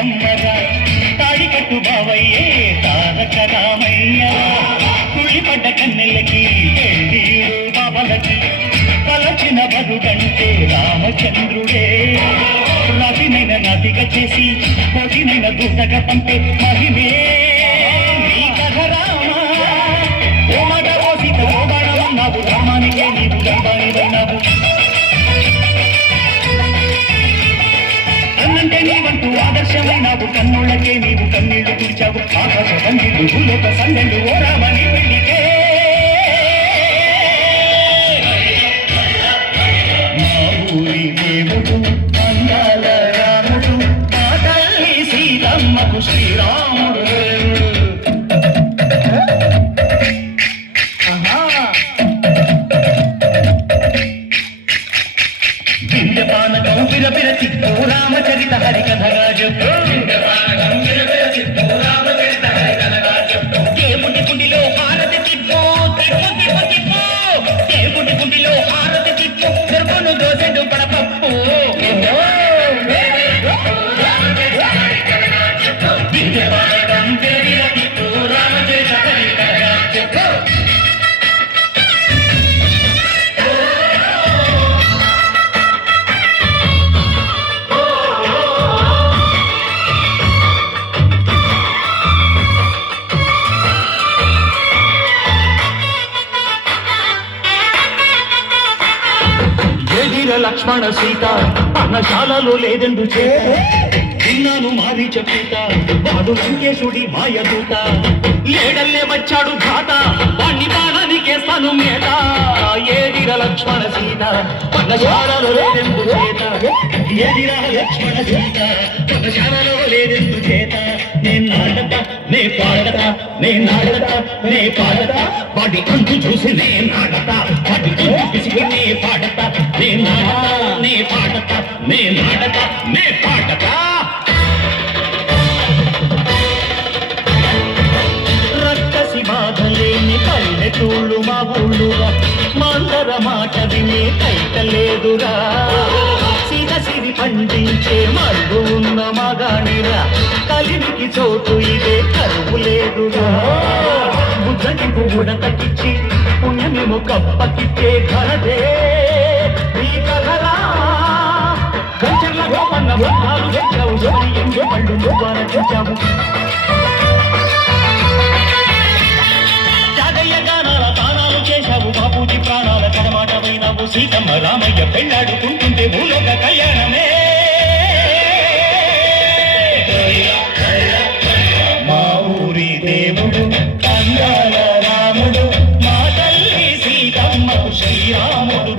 అమ్మరా తాడి కట్టు బావయ్యే తారక రామయ్యరా కుళ్ళిపడ్డ కన్నెలకి పెళ్ళీడు బాబలకి కలచిన బరుగంటే రామచంద్రుడే రవినైన నదిగా చేసి కోటినైన దూతగా పంపే మహిమే నీ కథ రామా ఓ మగ ఓ సీత ఓ బాణమన్నావు రామానికే నీవు గర్భానివైనావు అన్నంటే నీవంటూ ఆదర్శమైనావు కన్నుళ్ళకే నీవు కన్నీళ్లు తుడిచావు ఆకాశ బండిలు భూలోక సందళ్ళు ఓ రామని పెళ్లికే మా ఊరి దేవుడు అందాల రాముడు మా తల్లి సీతమ్మకు శ్రీరాముడు దివ్యపానకం విరవిర చిత్తూ రామచరిత హరికథగా చెప్పు దేవుడి గుడిలో హారతి తిప్పు తిప్పు తిప్పు తిప్పు దేవుడి గుడిలో హారతి తిప్పు దొరుకును దోసెడు పడపప్పు దివ్యపానకం విరవిర చిత్తూ రామచరిత హరికథగా చెప్పు లక్ష్మణ సీత పర్ణశాలలో లేదెందు చేత విన్నాను మారి చెప్పూత వాడు లంకేశుడి మాయదూత లేడల్లే వచ్చాడు ఘాత వాణ్ణి బాణానికేస్తాను మేట ఏదిర లక్ష్మణ సీత పర్ణశాలలో లేదెందు చేత ఏదిరా లక్ష్మణ సీత పర్ణశాలలో లేదెందు చేత నేను నాటత నే పాడత నే నాటత నే పాడత వాడి అంతు చూసి నే నాటత వాడి అంతు పిసిగి నే పాడత నే నాటత నే పాడత నే నాటత నే పాడత రక్కసి బాధలేని పల్లెటూళ్ళు మా ఊళ్ళురా మందర మాట వినే కైకలేదురా సిరి పండించే మరుగు ఉన్న మగానిరా కలిమికి చోటు ఇదే కరువు లేదురా బుద్ధకి పువ్వుడ తగ్గించి పుణ్యమేమో కప్పకిచ్చే ఘనదే ఈ కథరా కంచెర్ల గోపన్న బ్రహ్మాలు తెచ్చావు ఎండు పళ్ళు నువ్వు రచించావు జాగయ్య గానాల తానాలు చేశావు బాపూజీ ప్రాణాల కడమాటమైనావు సీతమ్మ రామయ్య పెళ్ళాడుకుంటుంటే భూలోక కళ్యాణమే మా ఊరి దేవుడు అందాల రాముడు మా తల్లి సీతమ్మకు శ్రీరాముడు